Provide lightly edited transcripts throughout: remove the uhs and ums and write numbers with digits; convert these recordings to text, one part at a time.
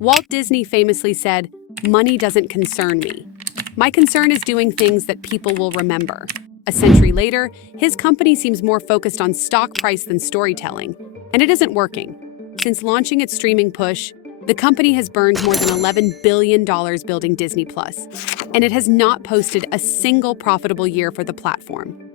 Walt Disney famously said, "Money doesn't concern me. My concern is doing things that people will remember." A century later, his company seems more focused on stock price than storytelling, and it isn't working. Since launching its streaming push, the company has burned more than $11 billion building Disney+, and it has not posted a single profitable year for the platform.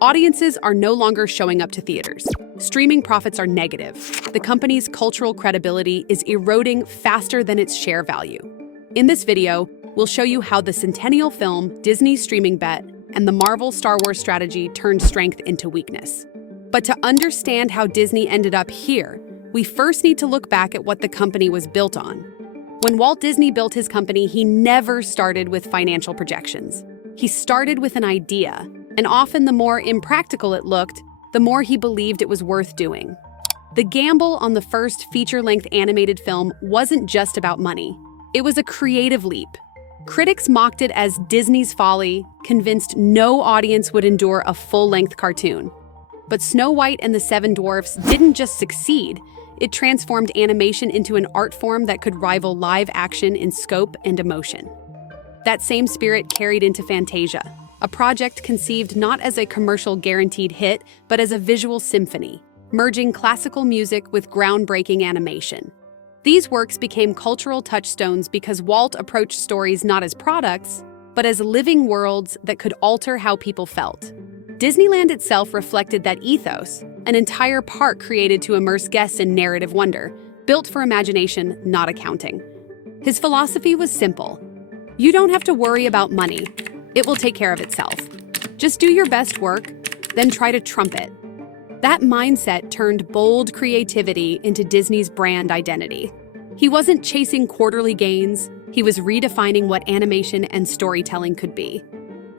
Audiences are no longer showing up to theaters. Streaming profits are negative. The company's cultural credibility is eroding faster than its share value. In this video, we'll show you how the Centennial film, Disney's streaming bet, and the Marvel Star Wars strategy turned strength into weakness. But to understand how Disney ended up here, we first need to look back at what the company was built on. When Walt Disney built his company, he never started with financial projections. He started with an idea, and often the more impractical it looked, the more he believed it was worth doing. The gamble on the first feature-length animated film wasn't just about money. It was a creative leap. Critics mocked it as Disney's folly, convinced no audience would endure a full-length cartoon. But Snow White and the Seven Dwarfs didn't just succeed, it transformed animation into an art form that could rival live action in scope and emotion. That same spirit carried into Fantasia, a project conceived not as a commercial guaranteed hit, but as a visual symphony, merging classical music with groundbreaking animation. These works became cultural touchstones because Walt approached stories not as products, but as living worlds that could alter how people felt. Disneyland itself reflected that ethos, an entire park created to immerse guests in narrative wonder, built for imagination, not accounting. His philosophy was simple. You don't have to worry about money. It will take care of itself. Just do your best work, then try to trump it. That mindset turned bold creativity into Disney's brand identity. He wasn't chasing quarterly gains, he was redefining what animation and storytelling could be.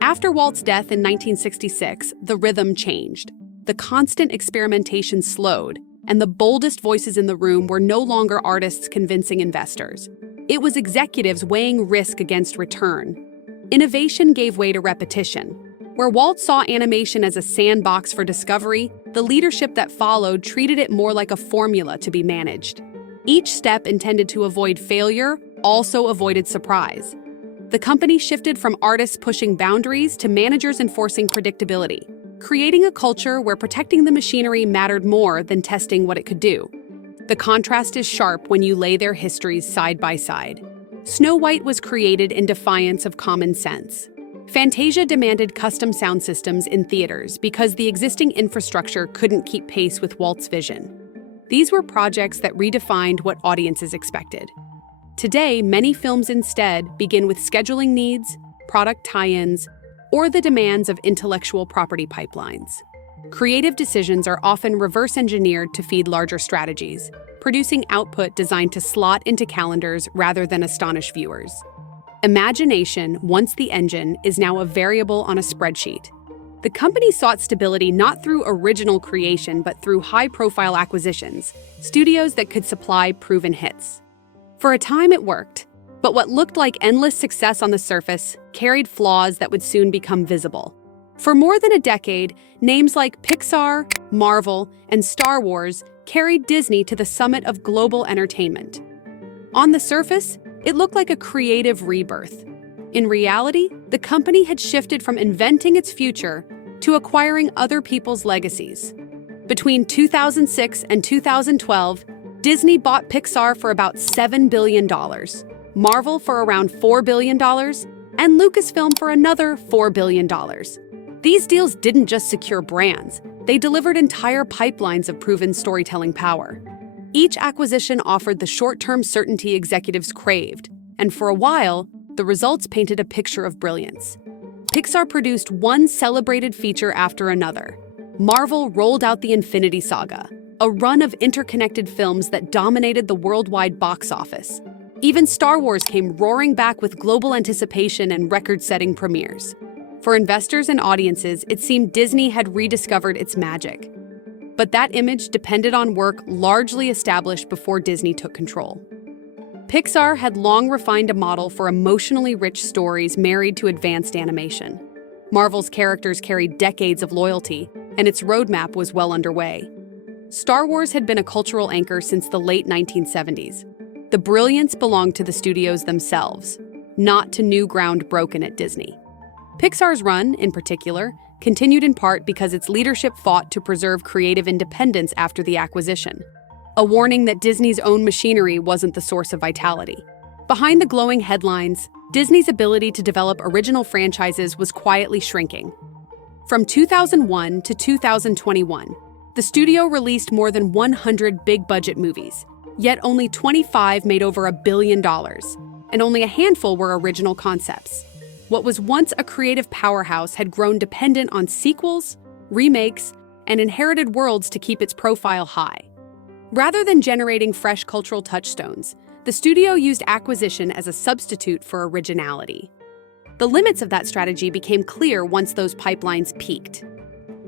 After Walt's death in 1966, the rhythm changed. The constant experimentation slowed, and the boldest voices in the room were no longer artists convincing investors. It was executives weighing risk against return. Innovation gave way to repetition. Where Walt saw animation as a sandbox for discovery, the leadership that followed treated it more like a formula to be managed. Each step intended to avoid failure also avoided surprise. The company shifted from artists pushing boundaries to managers enforcing predictability, creating a culture where protecting the machinery mattered more than testing what it could do. The contrast is sharp when you lay their histories side by side. Snow White was created in defiance of common sense. Fantasia demanded custom sound systems in theaters because the existing infrastructure couldn't keep pace with Walt's vision. These were projects that redefined what audiences expected. Today, many films instead begin with scheduling needs, product tie-ins, or the demands of intellectual property pipelines. Creative decisions are often reverse-engineered to feed larger strategies, producing output designed to slot into calendars rather than astonish viewers. Imagination, once the engine, is now a variable on a spreadsheet. The company sought stability not through original creation but through high-profile acquisitions, studios that could supply proven hits. For a time it worked, but what looked like endless success on the surface carried flaws that would soon become visible. For more than a decade, names like Pixar, Marvel, and Star Wars carried Disney to the summit of global entertainment. On the surface, it looked like a creative rebirth. In reality, the company had shifted from inventing its future to acquiring other people's legacies. Between 2006 and 2012, Disney bought Pixar for about $7 billion, Marvel for around $4 billion, and Lucasfilm for another $4 billion. These deals didn't just secure brands, they delivered entire pipelines of proven storytelling power. Each acquisition offered the short-term certainty executives craved, and for a while, the results painted a picture of brilliance. Pixar produced one celebrated feature after another. Marvel rolled out the Infinity Saga, a run of interconnected films that dominated the worldwide box office. Even Star Wars came roaring back with global anticipation and record-setting premieres. For investors and audiences, it seemed Disney had rediscovered its magic. But that image depended on work largely established before Disney took control. Pixar had long refined a model for emotionally rich stories married to advanced animation. Marvel's characters carried decades of loyalty, and its roadmap was well underway. Star Wars had been a cultural anchor since the late 1970s. The brilliance belonged to the studios themselves, not to new ground broken at Disney. Pixar's run, in particular, continued in part because its leadership fought to preserve creative independence after the acquisition, a warning that Disney's own machinery wasn't the source of vitality. Behind the glowing headlines, Disney's ability to develop original franchises was quietly shrinking. From 2001 to 2021, the studio released more than 100 big-budget movies, yet only 25 made over $1 billion, and only a handful were original concepts. What was once a creative powerhouse had grown dependent on sequels, remakes, and inherited worlds to keep its profile high. Rather than generating fresh cultural touchstones, the studio used acquisition as a substitute for originality. The limits of that strategy became clear once those pipelines peaked.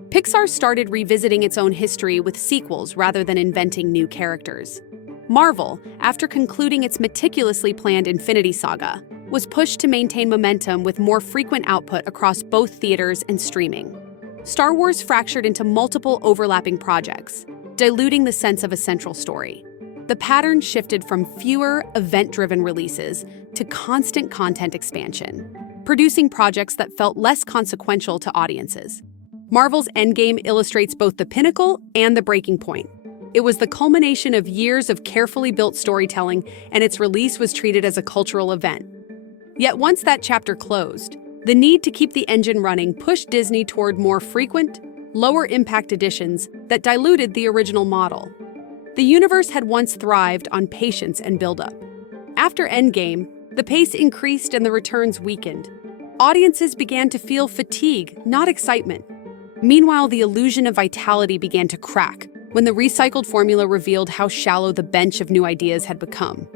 Pixar started revisiting its own history with sequels rather than inventing new characters. Marvel, after concluding its meticulously planned Infinity Saga, was pushed to maintain momentum with more frequent output across both theaters and streaming. Star Wars fractured into multiple overlapping projects, diluting the sense of a central story. The pattern shifted from fewer event-driven releases to constant content expansion, producing projects that felt less consequential to audiences. Marvel's Endgame illustrates both the pinnacle and the breaking point. It was the culmination of years of carefully built storytelling, and its release was treated as a cultural event. Yet once that chapter closed, the need to keep the engine running pushed Disney toward more frequent, lower-impact editions that diluted the original model. The universe had once thrived on patience and buildup. After Endgame, the pace increased and the returns weakened. Audiences began to feel fatigue, not excitement. Meanwhile, the illusion of vitality began to crack when the recycled formula revealed how shallow the bench of new ideas had become.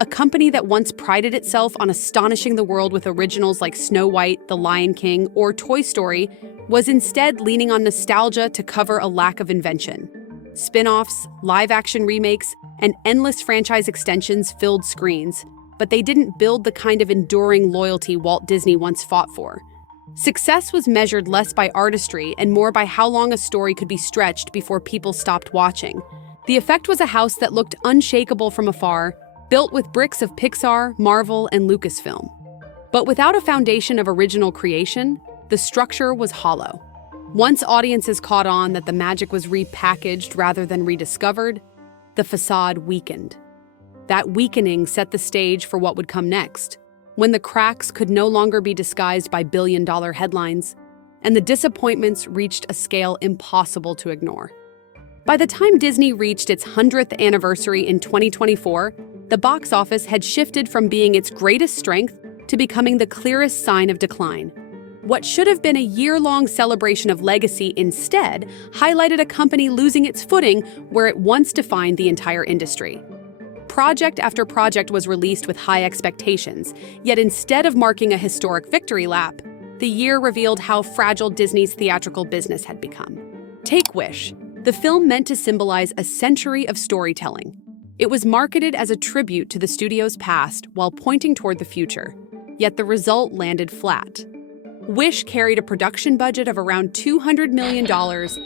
A company that once prided itself on astonishing the world with originals like Snow White, The Lion King, or Toy Story was instead leaning on nostalgia to cover a lack of invention. Spin-offs, live-action remakes, and endless franchise extensions filled screens, but they didn't build the kind of enduring loyalty Walt Disney once fought for. Success was measured less by artistry and more by how long a story could be stretched before people stopped watching. The effect was a house that looked unshakable from afar, built with bricks of Pixar, Marvel, and Lucasfilm. But without a foundation of original creation, the structure was hollow. Once audiences caught on that the magic was repackaged rather than rediscovered, the facade weakened. That weakening set the stage for what would come next, when the cracks could no longer be disguised by billion-dollar headlines, and the disappointments reached a scale impossible to ignore. By the time Disney reached its 100th anniversary in 2024, the box office had shifted from being its greatest strength to becoming the clearest sign of decline. What should have been a year-long celebration of legacy instead highlighted a company losing its footing where it once defined the entire industry. Project after project was released with high expectations, yet instead of marking a historic victory lap, the year revealed how fragile Disney's theatrical business had become. Take Wish, the film meant to symbolize a century of storytelling. It was marketed as a tribute to the studio's past while pointing toward the future, yet the result landed flat. Wish carried a production budget of around $200 million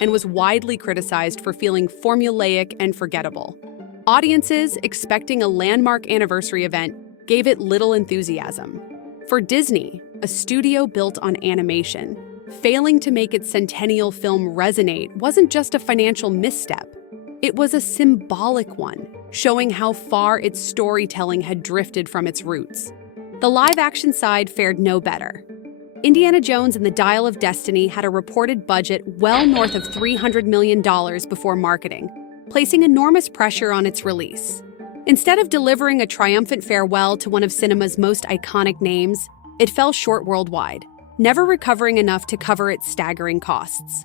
and was widely criticized for feeling formulaic and forgettable. Audiences, expecting a landmark anniversary event, gave it little enthusiasm. For Disney, a studio built on animation, failing to make its Centennial film resonate wasn't just a financial misstep. It was a symbolic one, showing how far its storytelling had drifted from its roots. The live-action side fared no better. Indiana Jones and the Dial of Destiny had a reported budget well north of $300 million before marketing, placing enormous pressure on its release. Instead of delivering a triumphant farewell to one of cinema's most iconic names, it fell short worldwide, never recovering enough to cover its staggering costs.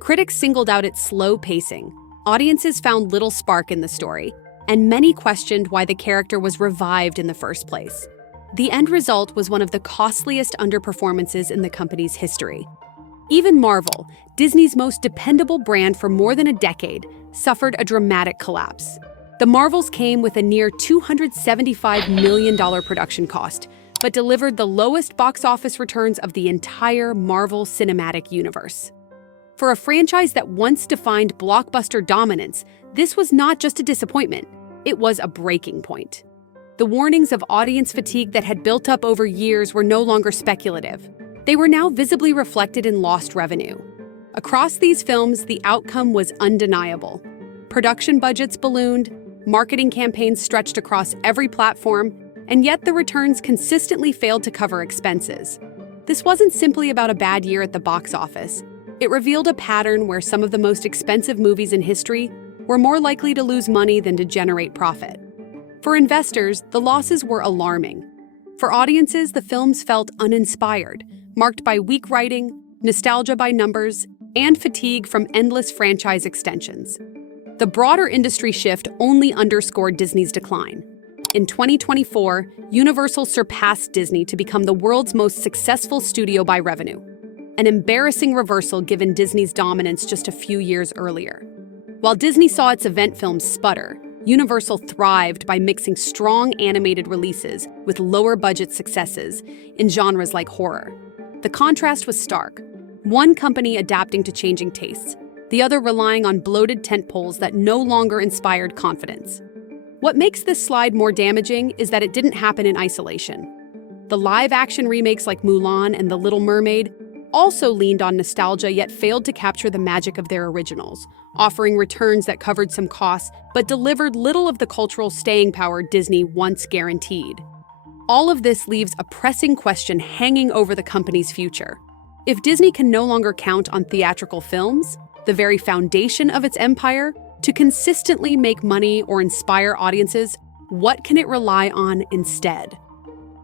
Critics singled out its slow pacing, audiences found little spark in the story, and many questioned why the character was revived in the first place. The end result was one of the costliest underperformances in the company's history. Even Marvel, Disney's most dependable brand for more than a decade, suffered a dramatic collapse. The Marvels came with a near $275 million production cost, but delivered the lowest box office returns of the entire Marvel Cinematic Universe. For a franchise that once defined blockbuster dominance, this was not just a disappointment. It was a breaking point. The warnings of audience fatigue that had built up over years were no longer speculative. They were now visibly reflected in lost revenue. Across these films, the outcome was undeniable. Production budgets ballooned, marketing campaigns stretched across every platform, and yet the returns consistently failed to cover expenses. This wasn't simply about a bad year at the box office. It revealed a pattern where some of the most expensive movies in history were more likely to lose money than to generate profit. For investors, the losses were alarming. For audiences, the films felt uninspired, marked by weak writing, nostalgia by numbers, and fatigue from endless franchise extensions. The broader industry shift only underscored Disney's decline. In 2024, Universal surpassed Disney to become the world's most successful studio by revenue, an embarrassing reversal given Disney's dominance just a few years earlier. While Disney saw its event films sputter, Universal thrived by mixing strong animated releases with lower-budget successes in genres like horror. The contrast was stark, one company adapting to changing tastes, the other relying on bloated tentpoles that no longer inspired confidence. What makes this slide more damaging is that it didn't happen in isolation. The live-action remakes like Mulan and The Little Mermaid also leaned on nostalgia yet failed to capture the magic of their originals, offering returns that covered some costs but delivered little of the cultural staying power Disney once guaranteed. All of this leaves a pressing question hanging over the company's future. If Disney can no longer count on theatrical films, the very foundation of its empire, to consistently make money or inspire audiences, what can it rely on instead?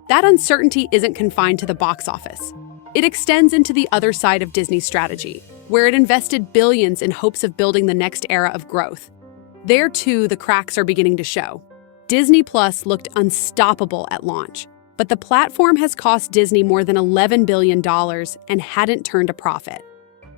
That uncertainty isn't confined to the box office. It extends into the other side of Disney's strategy, where it invested billions in hopes of building the next era of growth. There, too, the cracks are beginning to show. Disney Plus looked unstoppable at launch, but the platform has cost Disney more than $11 billion and hadn't turned a profit.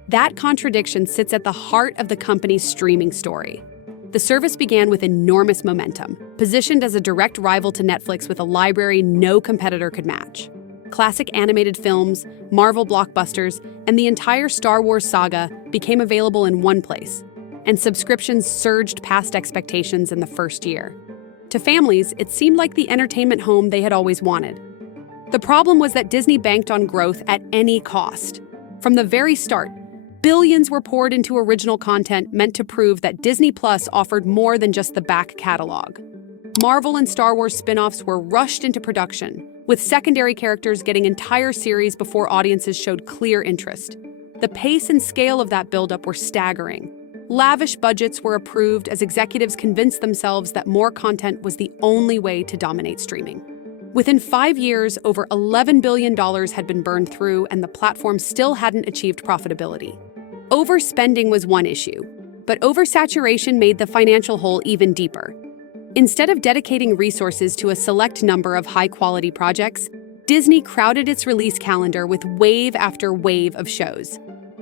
That contradiction sits at the heart of the company's streaming story. The service began with enormous momentum, positioned as a direct rival to Netflix with a library no competitor could match. Classic animated films, Marvel blockbusters, and the entire Star Wars saga became available in one place, and subscriptions surged past expectations in the first year. To families, it seemed like the entertainment home they had always wanted. The problem was that Disney banked on growth at any cost. From the very start, billions were poured into original content meant to prove that Disney Plus offered more than just the back catalog. Marvel and Star Wars spin-offs were rushed into production, with secondary characters getting entire series before audiences showed clear interest. The pace and scale of that buildup were staggering. Lavish budgets were approved as executives convinced themselves that more content was the only way to dominate streaming. Within 5 years, over $11 billion had been burned through, and the platform still hadn't achieved profitability. Overspending was one issue, but oversaturation made the financial hole even deeper. Instead of dedicating resources to a select number of high-quality projects, Disney crowded its release calendar with wave after wave of shows.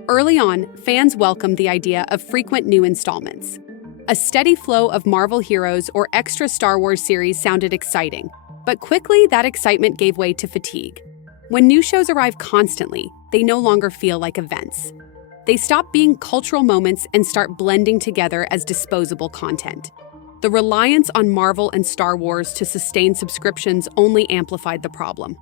Early on, fans welcomed the idea of frequent new installments. A steady flow of Marvel heroes or extra Star Wars series sounded exciting, but quickly that excitement gave way to fatigue. When new shows arrive constantly, they no longer feel like events. They stop being cultural moments and start blending together as disposable content. The reliance on Marvel and Star Wars to sustain subscriptions only amplified the problem.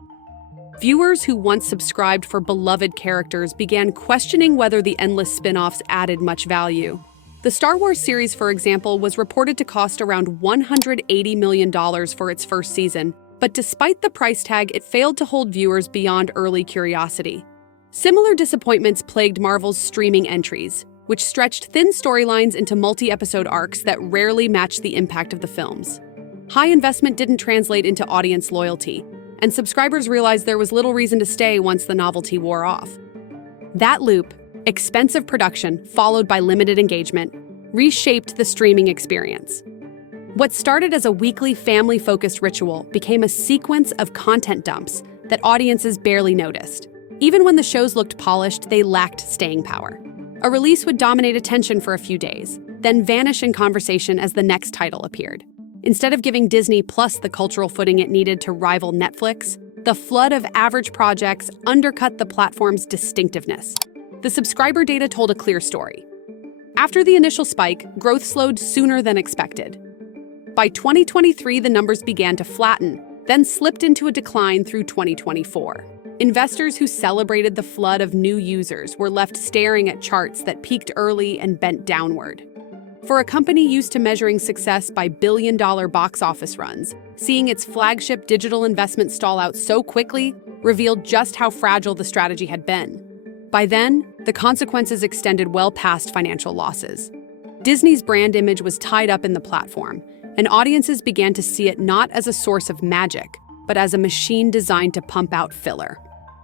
Viewers who once subscribed for beloved characters began questioning whether the endless spin-offs added much value. The Star Wars series, for example, was reported to cost around $180 million for its first season, but despite the price tag, it failed to hold viewers beyond early curiosity. Similar disappointments plagued Marvel's streaming entries, which stretched thin storylines into multi-episode arcs that rarely matched the impact of the films. High investment didn't translate into audience loyalty, and subscribers realized there was little reason to stay once the novelty wore off. That loop, expensive production followed by limited engagement, reshaped the streaming experience. What started as a weekly family-focused ritual became a sequence of content dumps that audiences barely noticed. Even when the shows looked polished, they lacked staying power. A release would dominate attention for a few days, then vanish in conversation as the next title appeared. Instead of giving Disney Plus the cultural footing it needed to rival Netflix, the flood of average projects undercut the platform's distinctiveness. The subscriber data told a clear story. After the initial spike, growth slowed sooner than expected. By 2023, the numbers began to flatten, then slipped into a decline through 2024. Investors who celebrated the flood of new users were left staring at charts that peaked early and bent downward. For a company used to measuring success by billion-dollar box office runs, seeing its flagship digital investment stall out so quickly revealed just how fragile the strategy had been. By then, the consequences extended well past financial losses. Disney's brand image was tied up in the platform, and audiences began to see it not as a source of magic, but as a machine designed to pump out filler.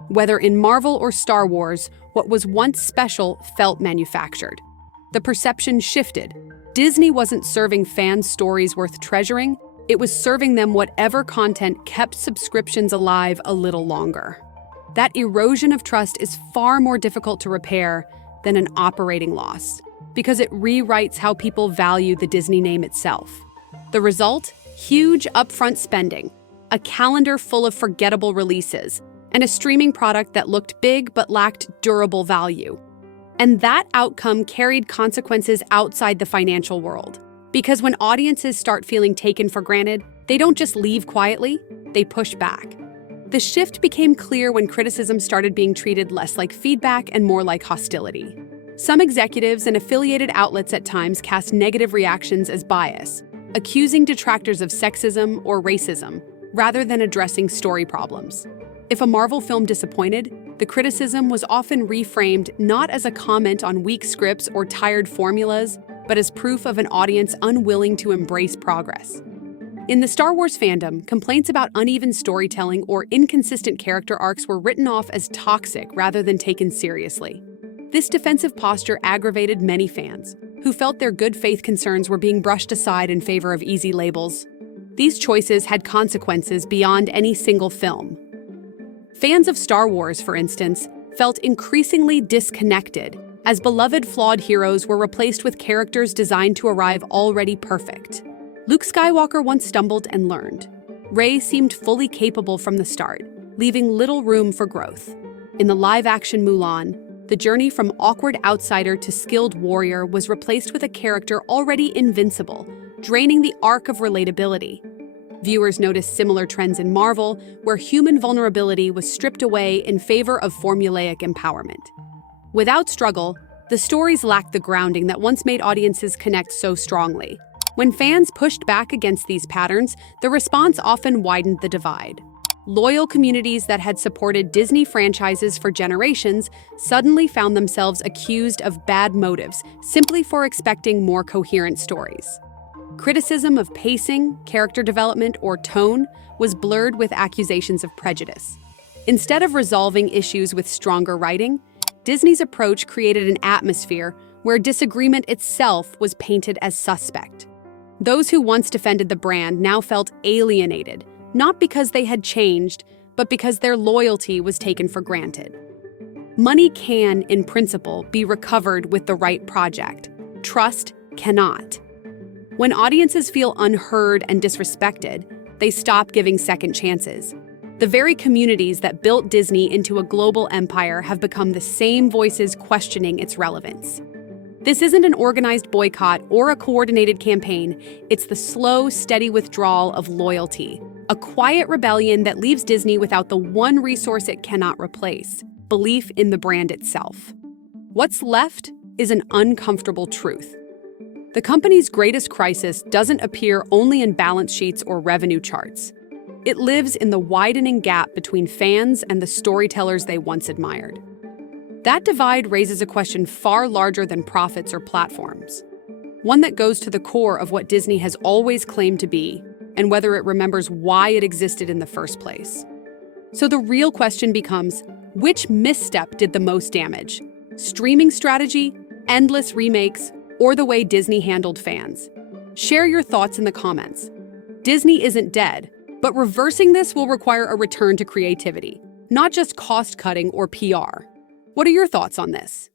Whether in Marvel or Star Wars, what was once special felt manufactured. The perception shifted. Disney wasn't serving fans stories worth treasuring, it was serving them whatever content kept subscriptions alive a little longer. That erosion of trust is far more difficult to repair than an operating loss, because it rewrites how people value the Disney name itself. The result? Huge upfront spending, a calendar full of forgettable releases, and a streaming product that looked big but lacked durable value. And that outcome carried consequences outside the financial world. Because when audiences start feeling taken for granted, they don't just leave quietly, they push back. The shift became clear when criticism started being treated less like feedback and more like hostility. Some executives and affiliated outlets at times cast negative reactions as bias, accusing detractors of sexism or racism, rather than addressing story problems. If a Marvel film disappointed, the criticism was often reframed not as a comment on weak scripts or tired formulas, but as proof of an audience unwilling to embrace progress. In the Star Wars fandom, complaints about uneven storytelling or inconsistent character arcs were written off as toxic rather than taken seriously. This defensive posture aggravated many fans, who felt their good faith concerns were being brushed aside in favor of easy labels. These choices had consequences beyond any single film. Fans of Star Wars, for instance, felt increasingly disconnected as beloved flawed heroes were replaced with characters designed to arrive already perfect. Luke Skywalker once stumbled and learned. Rey seemed fully capable from the start, leaving little room for growth. In the live-action Mulan, the journey from awkward outsider to skilled warrior was replaced with a character already invincible, draining the arc of relatability. Viewers noticed similar trends in Marvel, where human vulnerability was stripped away in favor of formulaic empowerment. Without struggle, the stories lacked the grounding that once made audiences connect so strongly. When fans pushed back against these patterns, the response often widened the divide. Loyal communities that had supported Disney franchises for generations suddenly found themselves accused of bad motives simply for expecting more coherent stories. Criticism of pacing, character development, or tone was blurred with accusations of prejudice. Instead of resolving issues with stronger writing, Disney's approach created an atmosphere where disagreement itself was painted as suspect. Those who once defended the brand now felt alienated, not because they had changed, but because their loyalty was taken for granted. Money can, in principle, be recovered with the right project. Trust cannot. When audiences feel unheard and disrespected, they stop giving second chances. The very communities that built Disney into a global empire have become the same voices questioning its relevance. This isn't an organized boycott or a coordinated campaign. It's the slow, steady withdrawal of loyalty, a quiet rebellion that leaves Disney without the one resource it cannot replace: belief in the brand itself. What's left is an uncomfortable truth. The company's greatest crisis doesn't appear only in balance sheets or revenue charts. It lives in the widening gap between fans and the storytellers they once admired. That divide raises a question far larger than profits or platforms, one that goes to the core of what Disney has always claimed to be and whether it remembers why it existed in the first place. So the real question becomes, which misstep did the most damage? Streaming strategy, endless remakes, or the way Disney handled fans? Share your thoughts in the comments. Disney isn't dead, but reversing this will require a return to creativity, not just cost-cutting or PR. What are your thoughts on this?